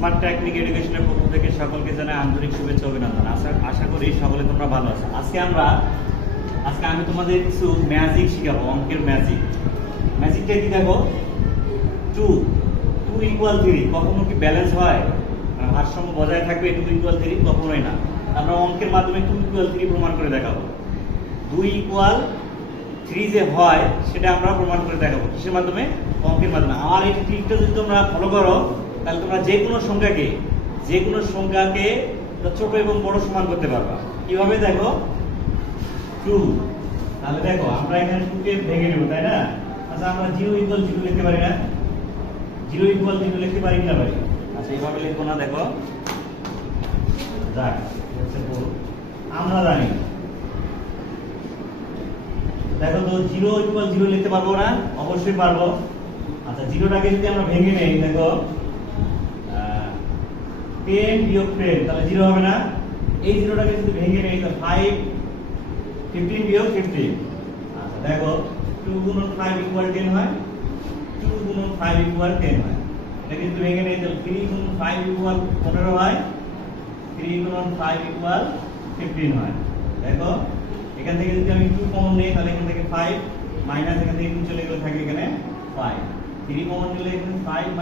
Smart technique এডুকেশনের পক্ষ থেকে সকলকে জানাই আন্তরিক শুভেচ্ছা অভিনন্দন। আশা করি সকলে তোমরা ভালো আছো। আজকে আমি তোমাদের কিছু ম্যাজিক শিখাবো, অঙ্কের ম্যাজিকটা কি দেখো, 2 = 3 কখনো কি ব্যালেন্স হয়? ভারসাম্য বজায় থাকবে 2 = 3? কখনোই না। আমরা অঙ্কের মাধ্যমে 2 = 3 প্রমাণ করে দেখাবো। 2 = 3 যে হয় সেটা আমরা প্রমাণ করে দেখাবো কিসের মাধ্যমে? অঙ্কের মাধ্যমে। আমার এই ট্রিকটা যদি তোমরা ফলো করো তাহলে তোমরা যে কোনো সংখ্যাকে ছোট এবং বড় সমান করতে পারবা। কিভাবে দেখো, 2, তাহলে দেখো আমরা এখানে 2 কে ভেঙে নেব, তাই না? আচ্ছা, আমরা 0 = 0 লিখতে পারি না? 0 = 0 লিখতে পারি কিনা ভাই? আচ্ছা, এইভাবে লিখবো না, দেখো যাক আমরা জানি, দেখো তো 0 = 0 লিখতে পারবো না? অবশ্যই পারবো। আচ্ছা, 0টাকে যদি আমরা ভেঙে নেই, দেখো 10 - 10 তাহলে 0 হবে না? এই 0টাকে যদি ভেঙে নেই তাহলে 5 15 - 15। আচ্ছা দেখো, 2 × 5 = 10 হয়, 2 × 5 = 10 হয়। এটা কিন্তু ভেঙে নেই তাহলে 3 × 5 = 15 হয়, 3 × 5 = 15 হয়। দেখো এখান থেকে যদি আমি 2 কমন নেই তাহলে এখান থেকে 5 মাইনাস এখান থেকে 2 চলে গেলে থাকে এখানে 5, 3 কমন নিলে এখানে 5 -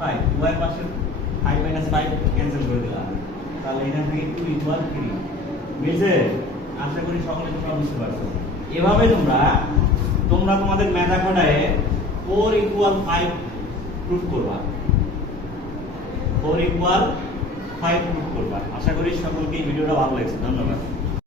5 উভয় পাশে 5 - 5 ক্যান্সেল করে দিলাম, তাহলে এখান থেকে 2 = 3 মিলছে। আশা করি সকলে তোমরা বুঝতে পারছো। এভাবে তোমরা তোমাদের মেধা খাটায় 4 = 5 প্রুফ করবা, 4 = 5 প্রুফ করবা। আশা করি সকলকে এই ভিডিওটা ভালো লাগছে। ধন্যবাদ।